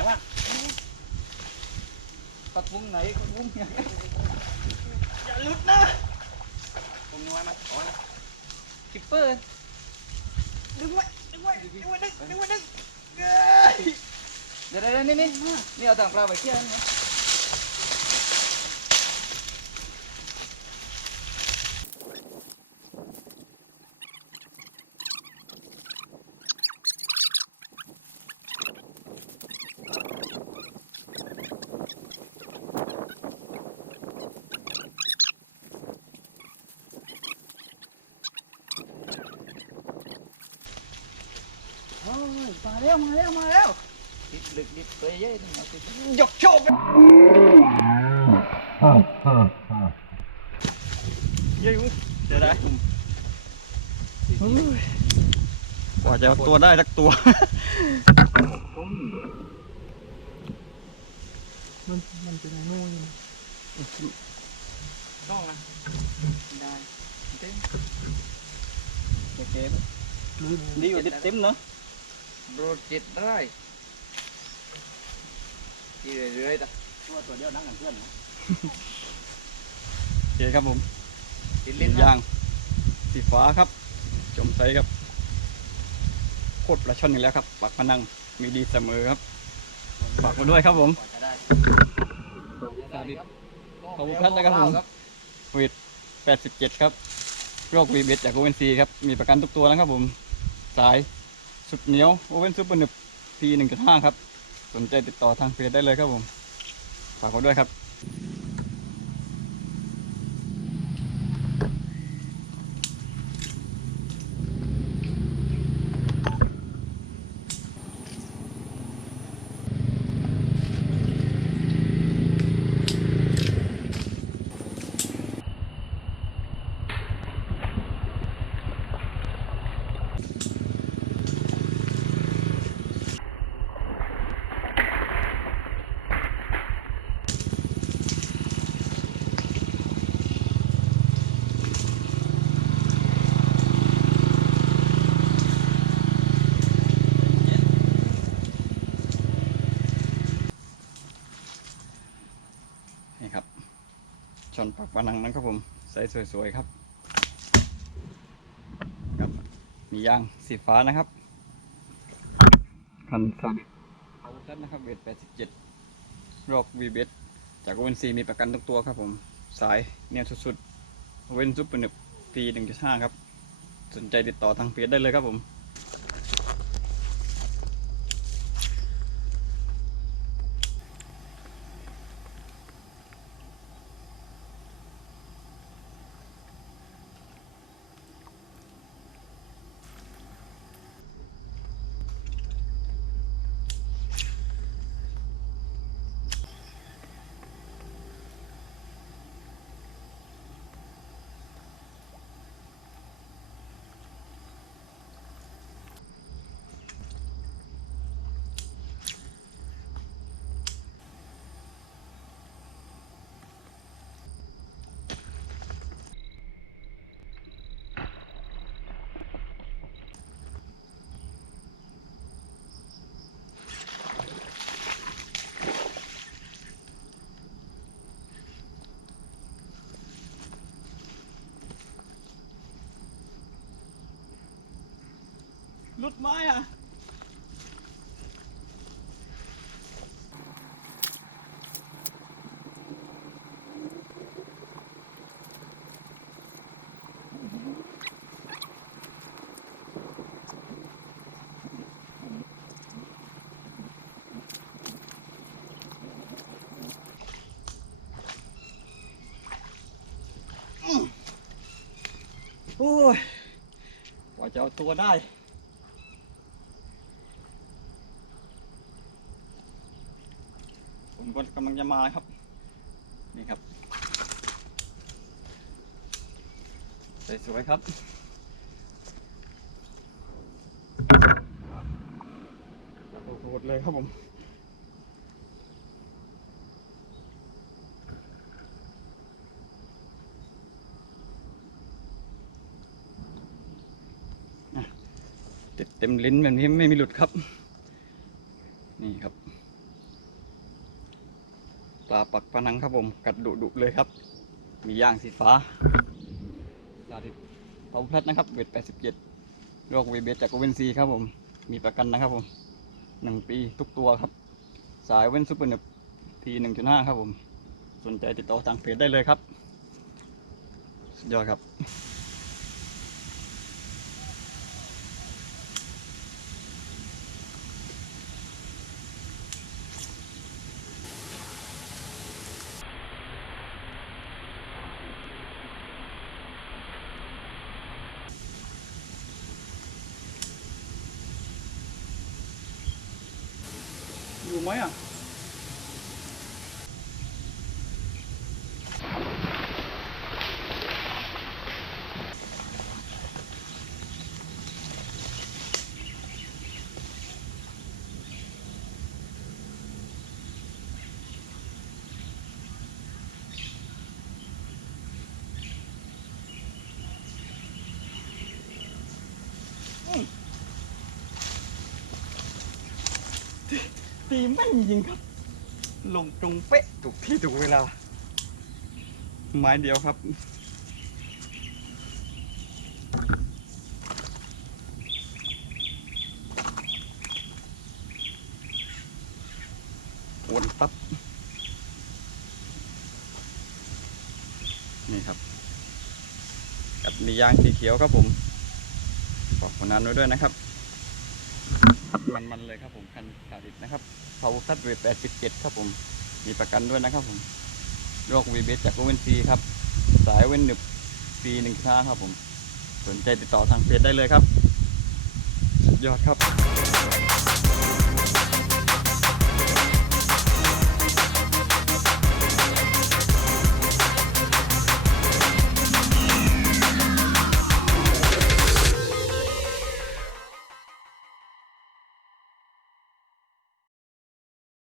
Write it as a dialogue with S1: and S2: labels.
S1: าย
S2: ว่า
S1: ปักวงไหนปักวงไหนอย่าหลุดนะ
S2: ผมนึกไว้มั้ยเอาไว้นะ
S1: คิปเปอร์ดึงไว้ดึงไว้ดึงไว้ดึงดึงไว้ดึงเอ้ยเดี๋ยวเดี๋ยวนี่นี่นี่เอาต่างปลาไปเที่ยวนะอ้ย มาแล้วมาแล้วมาแล้ว
S2: ดิบลึกดิบเปรย์เย้นี่มาสิ
S1: ยกโชคกันเย้ยเดี๋ยวได้กว่าจะเอาตัวได้สักตัว มันมันเป็นงูนี่
S2: ต้องนะได้เต็ม
S1: โอเคดีกว่าดิบเต็มเนาะ
S2: โรเจ็ดได้ที่เรื่อยๆจ้ะ
S1: ตัวตัวเดียวนั่งกันเพื่อนโอเคครับผม
S2: ติด
S1: เป็
S2: เล่น
S1: น
S2: นะ
S1: ยางสีฟ้าครับ จมใสครับ โคตรปลาช่อนอีกแล้วครับปักพนังมีดีเสมอครับฝากมาด้วยครับผม
S2: กว่าจะได้
S1: ขอบคุณครับนะครับผมวีด87 ครับ โรควีเบจากโอเวนซีครับ มีประกันทุกตัวนะครับผม สาย สุดเหนียวโอเวนซูเปอร์หนึบห้าครับ สนใจติดต่อทางเพจได้เลยครับผม ฝากมาด้วยครับ ชนปักปานังนะครับผมใส่สวยๆครับครับมียางสีฟ้านะครับคันซันเอาซันนะครับเวท87โรควีเบจากโอเวนซีมีประกันทุกตัวครับผมสายเนี่ยสุดๆเว้นซุปเปอร์หนึบปี1.5ครับ สนใจติดต่อทางเพจได้เลยครับผม หลุดไม้อะโอ้ยกว่าจะเอาตัวได้ำลังจะมาครับ นี่ครับสวยๆครับโคตรเลยครับผมเต็มลิ้นแบบนี้ไม่มีหลุดครับ ปลาปักพนังครับผม กัดดุดุเลยครับ มีย่างสีฟ้าปลาที่เผาพลัดนะครับเวท87โรควีเบจากเวนซีครับผม มีประกันนะครับผมหนึ่งปีทุกตัวครับ สายเว้นซุปเปอร์เนบทีหนึ่งจุดห้าครับผม สนใจติดต่อทางเพจได้เลยครับ สุดยอดครับ อยู่ ตีไม่นจริงครับ ลงตรงเป๊ะถูกที่ถูกเวลา ไม้เดียวครับ วนปั๊บนี่ครับ กับมียางสีเขียวครับผม ฝากผลงานไว้ด้วยนะครับ มันๆเลยครับผมคันสาดิตนะครับเผาคัดเวท87ครับผม มีประกันด้วยนะครับผมโรควีเบสจากโอเวนซีครับ สายเว้นหนึบปีหนึ่งช้าครับผม สนใจติดต่อทางเพจได้เลยครับ สุดยอดครับ